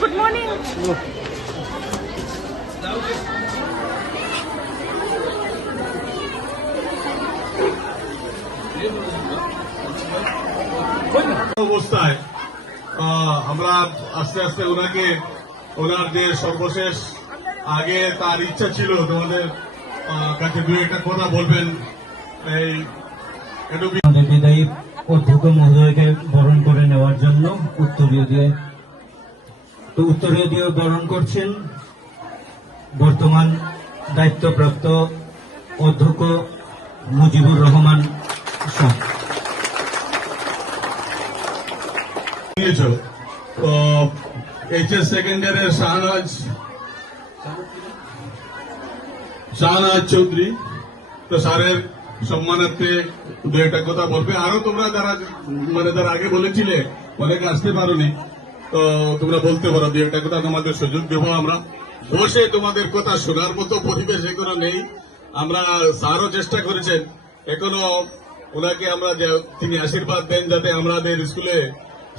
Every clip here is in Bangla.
Good morning. অবস্থায় আমরা আস্তে আস্তে ওনাকে ওনার যে সর্বশেষ আগে তার ইচ্ছা ছিল তোমাদের কাছে দু একটা কথা বলবেন। এই বিদায়ী অধ্যক্ষ মহোদয়কে বরণ করে নেওয়ার জন্য উত্তরীয় দিয়ে বরণ করছেন বর্তমান দায়িত্বপ্রাপ্ত অধ্যক্ষ মুজিবুর রহমান শাহ। এইচএস সেকেন্ড ইয়ারের শাহনাজ চৌধুরী তো স্যারের সম্মানার্থে দু একটা কথা বলবে। আরো তোমরা যারা আগে বলেছিলে অনেকে আসতে পারোনি, তো তোমরা বলতে পারো দু একটা কথা, তোমাদের সুযোগ দেবো। আমরা বসে তোমাদের কথা শোনার মতো পরিবেশ এখনো নেই। আমরা স্যারও চেষ্টা করেছেন, এখনো ওনাকে আমরা তিনি আশীর্বাদ দেন যাতে আমাদের স্কুলে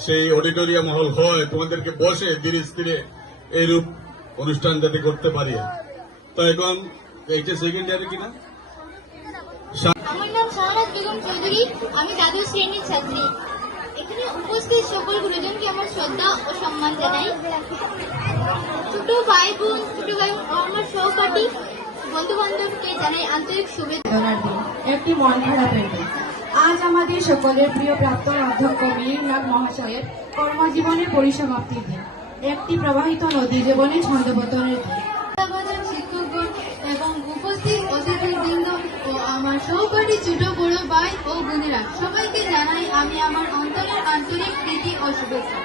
সেই অডিটোরিয়াম হল হয়, তোমাদেরকে বসে ধীরে স্থিরে এইরূপ অনুষ্ঠান যাতে করতে পারি। তো এখন এইটা সেকেন্ড ইয়ারে কিনা? আমার নাম শাহনাজ বেগম চৌধুরী, আমি দ্বাদশ শ্রেণীর ছাত্রী। এখানে উপস্থিত সকল গুরুজনকে আমার শ্রদ্ধা ও সম্মান জানাই। ছোট ভাই বোন ও আমার সহপাঠী বন্ধু বান্ধবকে জানাই আন্তরিক শুভেচ্ছা। একটি মন খারাপের দিন। আজ আমাদের সকলের প্রিয় প্রাক্তন অধ্যক্ষ মিহিরলাল মহাশয়ের কর্মজীবনের পরিসমাপ্তির দিন, একটি প্রবাহিত নদী জীবনে ছন্দপতনের দিন। শিক্ষকগণ এবং উপস্থিত অতিথিবৃন্দ ও আমার সহপাঠী ছোট বড় ভাই ও বোনেরা, সবাইকে জানাই আমি আমার অন্তরের আন্তরিক প্রীতি ও শুভেচ্ছা।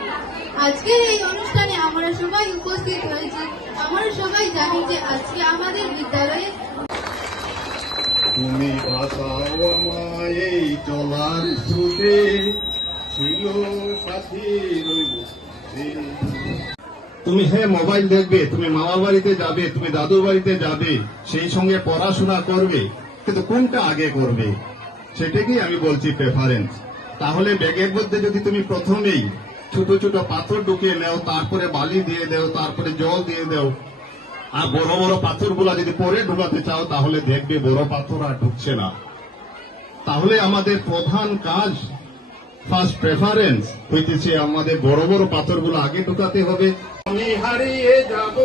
আজকের এই অনুষ্ঠানে আমরা সবাই উপস্থিত হয়েছি। আমরা সবাই জানি যে আজকে আমাদের বিদ্যালয়ে তুমি বাঁচাও আমায় এই চলার ছুটে, ছিল সাথী রইল। তুমি মোবাইল দেখবে, তুমি মামা বাড়িতে যাবে, তুমি দাদুর বাড়িতে যাবে, সেই সঙ্গে পড়াশোনা করবে, কিন্তু কোনটা আগে করবে সেটাকেই আমি বলছি প্রেফারেন্স। তাহলে ব্যাগের মধ্যে যদি তুমি প্রথমেই ছোট ছোট পাথর ঢুকিয়ে নেও, তারপরে বালি দিয়ে দেও, তারপরে জল দিয়ে দেও, আর বড় বড় পাথরগুলা যদি পরে ঢুকাতে চাও, তাহলে দেখবে বড় পাথর আর ঢুকছে না। তাহলে আমাদের প্রধান কাজ, ফার্স্ট প্রেফারেন্স হইতেছে আমাদের বড় বড় পাথরগুলো আগে ঢুকাতে হবে। আমি হারিয়ে যাব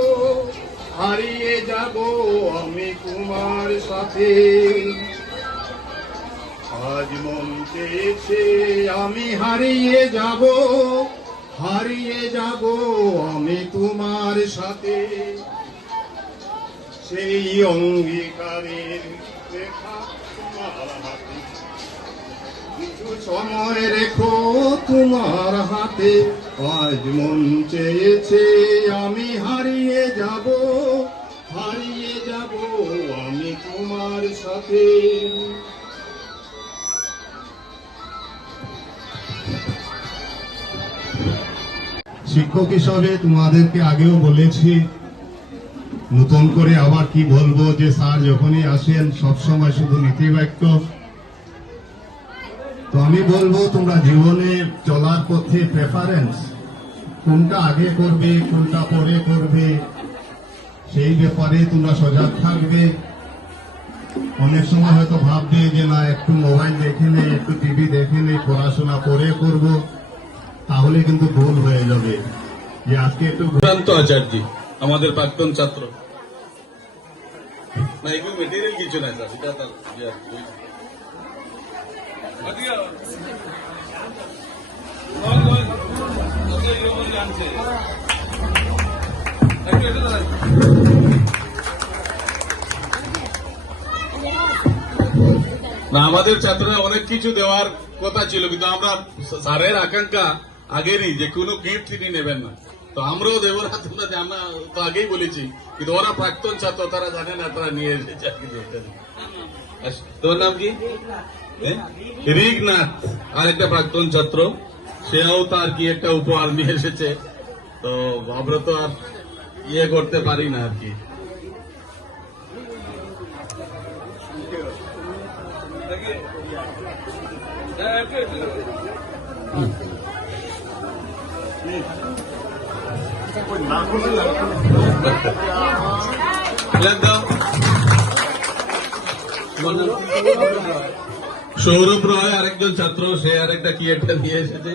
আমি তোমার সাথে, আজ মন চেয়েছে আমি হারিয়ে যাব আমি তোমার সাথে, সেই অঙ্গীকারের রেখা তোমার হাতে, কিছু সময় রেখো তোমার হাতে, আজ মন চেয়েছে আমি হারিয়ে যাব আমি তোমার সাথে। শিক্ষক হিসাবে তোমাদেরকে আগেও বলেছি, নতুন করে আবার কি বলবো, যে স্যার যখনই আসেন সবসময় শুধু নীতিবাক্য। তো আমি বলবো তোমরা জীবনে চলার পথে প্রেফারেন্স কোনটা আগে করবে কোনটা পরে করবে, সেই ব্যাপারে তোমরা সজাগ থাকবে। অনেক সময় হয়তো ভাববে যে না একটু মোবাইল দেখে নেই, একটু টিভি দেখে নেই, পড়াশোনা পরে করব, তাহলে কিন্তু ভুল হয়ে যাবে। যে আজকে একটু ভ্রান্ত আচার্য আমাদের প্রাক্তন ছাত্র, না এগুলো মেটেরিয়াল কিছু নাই স্যার, এটা তার না, আমাদের ছাত্ররা অনেক কিছু দেওয়ার কথা ছিল, কিন্তু আমরা স্যারের আকাঙ্ক্ষা আগেরই যে কোনো গিফট তিনি নেবেন না, তো আমরাও দেবো না, তোমরা আমরা তো আগেই বলেছি, কিন্তু ওরা প্রাক্তন ছাত্র, তারা জানে না, তারা নিয়ে এসেছে। তোর নাম কি? রিগনাথ, আর একটা প্রাক্তন ছাত্র, সেও তার কি একটা উপহার নিয়ে এসেছে। তো আমরা তো আর ইয়ে করতে পারি না আর কি। সৌরভ রয় আরেকজন ছাত্র, সে আরেকটা কি একটা নিয়ে এসেছে।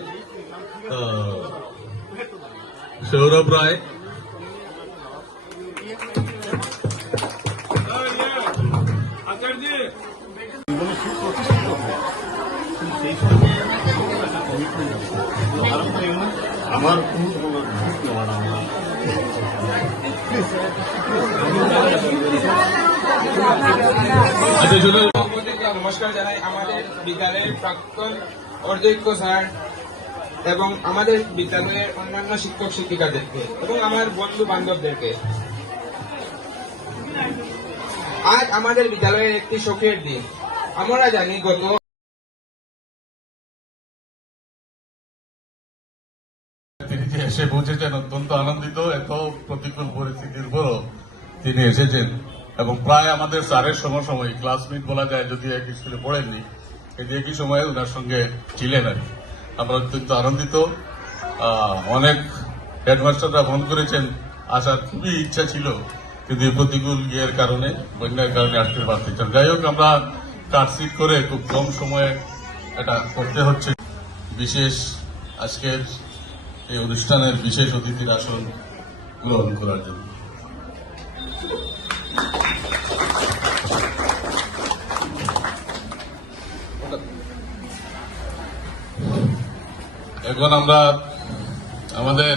সৌরভ রায়, আমার আচ্ছা শুধু সভাপতিকে নমস্কার জানাই আমাদের বিদ্যালয়ের প্রাক্তন অধ্যক্ষ স্যার এবং আমাদের বিদ্যালয়ের অন্যান্য শিক্ষক শিক্ষিকাদেরকে এবং আমার বন্ধু বান্ধবদেরকে। আজ আমাদের বিদ্যালয়ের একটি শোকের দিন। আমরা জানি গত তিনি যে এসে পৌঁছেছেন অত্যন্ত আনন্দিত। এত প্রতিকূল পরিস্থিতির পরও তিনি এসেছেন এবং প্রায় আমাদের স্যারের সমসাময়িক ক্লাসমেট বলা যায়, যদি এক স্কুলে পড়েননি, কিন্তু একই সময়ে ওনার সঙ্গে ছিলেন আর কি। আমরা অত্যন্ত আনন্দিত। অনেক হেডমাস্টাররা ফোন করেছেন, আসার খুবই ইচ্ছা ছিল, কিন্তু এই প্রতিকূল ইয়ের কারণে, বন্যার কারণে আসতে পারতেছেন। যাই হোক, আমরা কাটসিট করে খুব কম সময়ে এটা করতে হচ্ছে। বিশেষ আজকের এই অনুষ্ঠানের বিশেষ অতিথির আসন গ্রহণ করার জন্য এখন আমরা আমাদের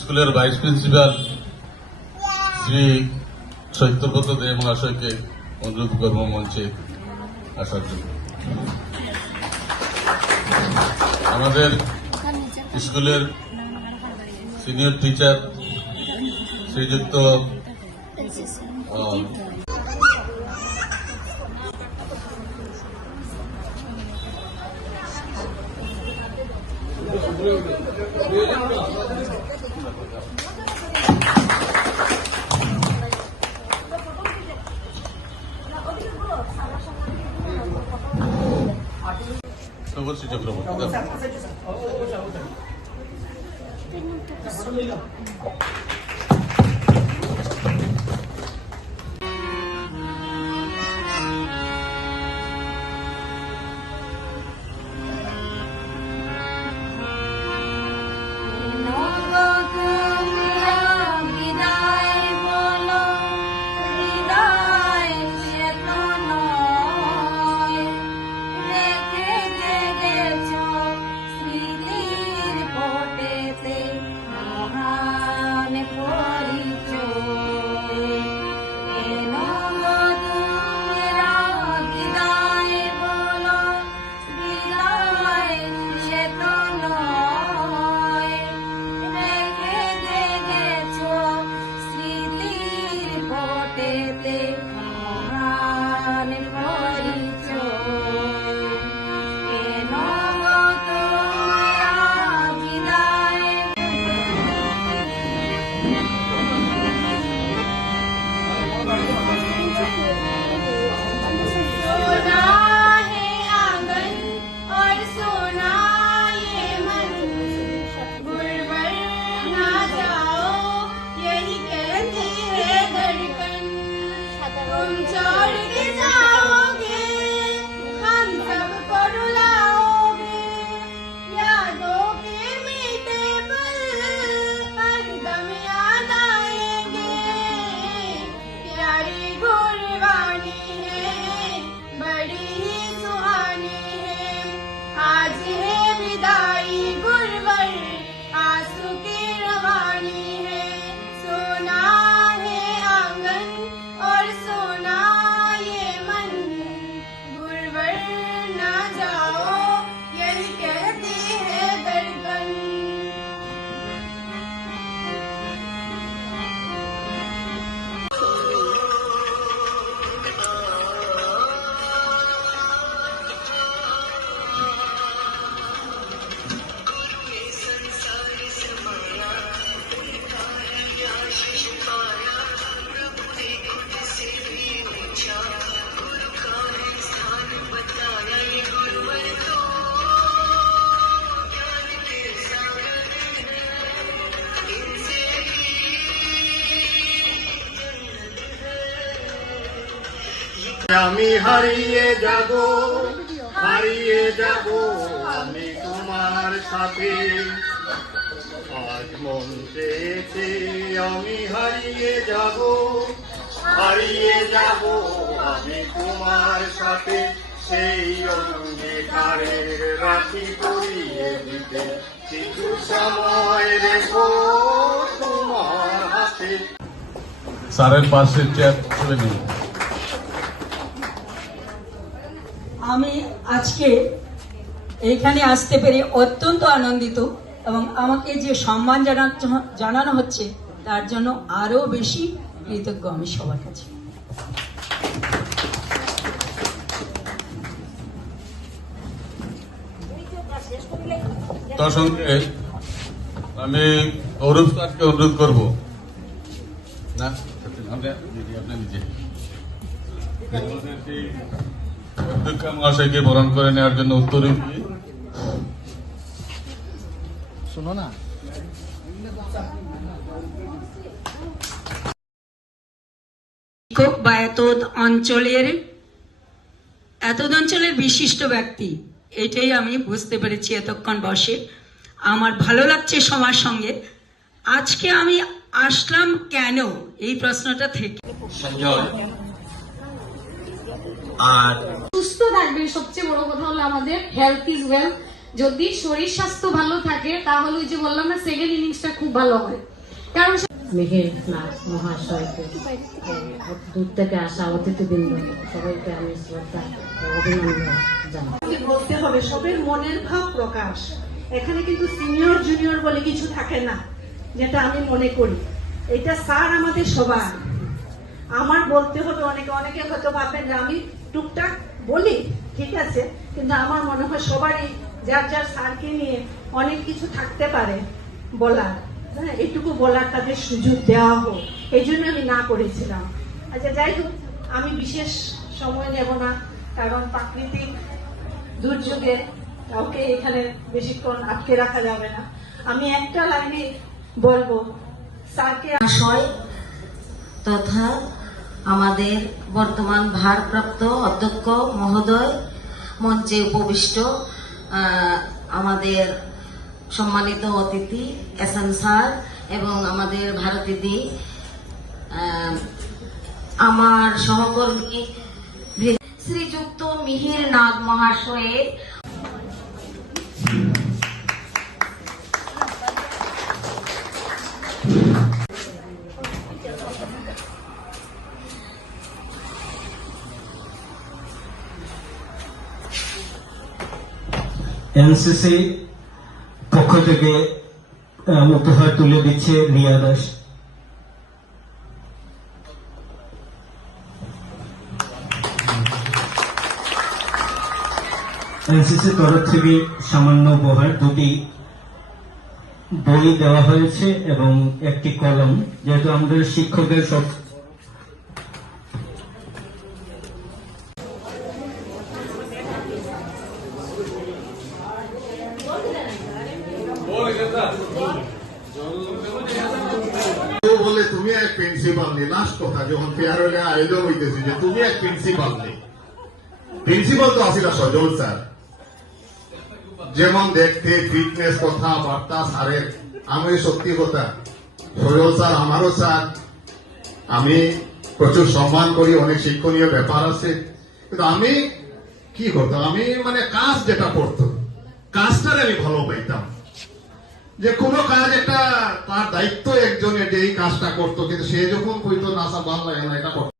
স্কুলের ভাইস প্রিন্সিপাল শ্রী সত্যব্রত দে মহাশয়কে অনুরোধ করব মঞ্চে আসার জন্য। আমাদের স্কুলের সিনিয়র টিচার শ্রীযুক্ত শুভশ্রী চক্রবর্তী। यादों के मीठे पल हरदम याद আমি হারিয়ে যাব আমি তোমার সাথে আজ মন চেয়েছে আমি হারিয়ে যাব আমি তোমার সাথে সেই অঙ্গীকারের রাখি পরিয়ে দিতে কিছু সময় রেখো তোমার হাতে। স্যারের পাশে চেয়ার করে নিন। আমি আজকে এইখানে আসতে পেরে অত্যন্ত আনন্দিত এবং আমাকে যে সম্মান জানানো হচ্ছে তার জন্য আরো বেশি কৃতজ্ঞ আমি সবার কাছে। তার সঙ্গে আমি অরূপ স্যারকে অনুরোধ করবো না আপনি নিজে অধ্যক্ষ মহাশয়কে বরণ করে নেওয়ার জন্য উত্তরে শোনো না বা এতদ অঞ্চলের বিশিষ্ট ব্যক্তি, এটাই আমি বুঝতে পেরেছি এতক্ষণ বসে। আমার ভালো লাগছে সবার সঙ্গে। আজকে আমি আসলাম কেন এই প্রশ্নটা থেকে। আর সুস্থ থাকবে, সবচেয়ে বড় কথা হলো আমাদের হেলথ ইজ ওয়েলথ। যদি শরীর স্বাস্থ্য ভালো থাকে তাহলে ওই যে বললাম না, সেকেন্ড ইনিংসটা খুব ভালো হয়। কারণ মিহির নাথ মহাশয়কে দূর থেকে আসা অতিথিবৃন্দ সবাইকে আমি শ্রদ্ধা ও অভিনন্দন জানাই। বলতে হবে সবের মনের ভাব প্রকাশ। এখানে কিন্তু সিনিয়র জুনিয়র বলে কিছু থাকে না, যেটা আমি মনে করি। এটা স্যার আমাদের সবার। আমার বলতে হবে, অনেকে হয়তো ভাববেন যে আমি টুকটাক বলি, ঠিক আছে, কিন্তু আমার মনে হয় সবারই যার যার স্যারকে নিয়ে অনেক কিছু থাকতে পারে বলার। হ্যাঁ, এইটুকু বলার তাদের সুযোগ দেওয়া হোক, এই জন্য আমি না করেছিলাম। আচ্ছা, যাই হোক, আমি বিশেষ সময় নেব না, কারণ প্রাকৃতিক দুর্যোগে কাউকে এখানে বেশিক্ষণ আটকে রাখা যাবে না। আমি একটা লাইনে বলবো, স্যারকে মহাশয় তথা আমাদের বর্তমান ভারপ্রাপ্ত অধ্যক্ষ মহোদয়, মঞ্চে উপবিষ্ট আমাদের সম্মানিত অতিথি এসএন স্যার এবং আমাদের ভারতীদি, আমার সহকর্মী শ্রীযুক্ত মিহির নাগ মহাশয়ের এনসিসি পক্ষ থেকে উপহার তুলে দিচ্ছে রিয়া দাস। এনসিসি তরফ থেকে সামান্য উপহার, দুটি বই দেওয়া হয়েছে এবং একটি কলম, যেহেতু আমাদের শিক্ষকদের সব বলে তুমি এক প্রিন্সিপাল নেই। লাস্ট কথা যখন ফেয়ারওয়েলে আয়োজন হইতেছে যে তুমি এক প্রিন্সিপাল নেই, প্রিন্সিপাল তো আসিল সজল স্যার। যেমন দেখতে ফিটনেস, কথাবার্তা স্যারের, আমি সত্যি কথা সজল স্যার আমারও স্যার, আমি প্রচুর সম্মান করি, অনেক শিক্ষণীয় ব্যাপার আছে। কিন্তু আমি কি করতাম, আমি মানে কাজ যেটা করতো কাজটার আমি ভালো পাইতাম। যে কোনো কাজ একটা তার দায়িত্ব একজনের, যে এই কাজটা করতো, কিন্তু সে যখন কইতো না স্যার ভালো লাগে না এটা করতো।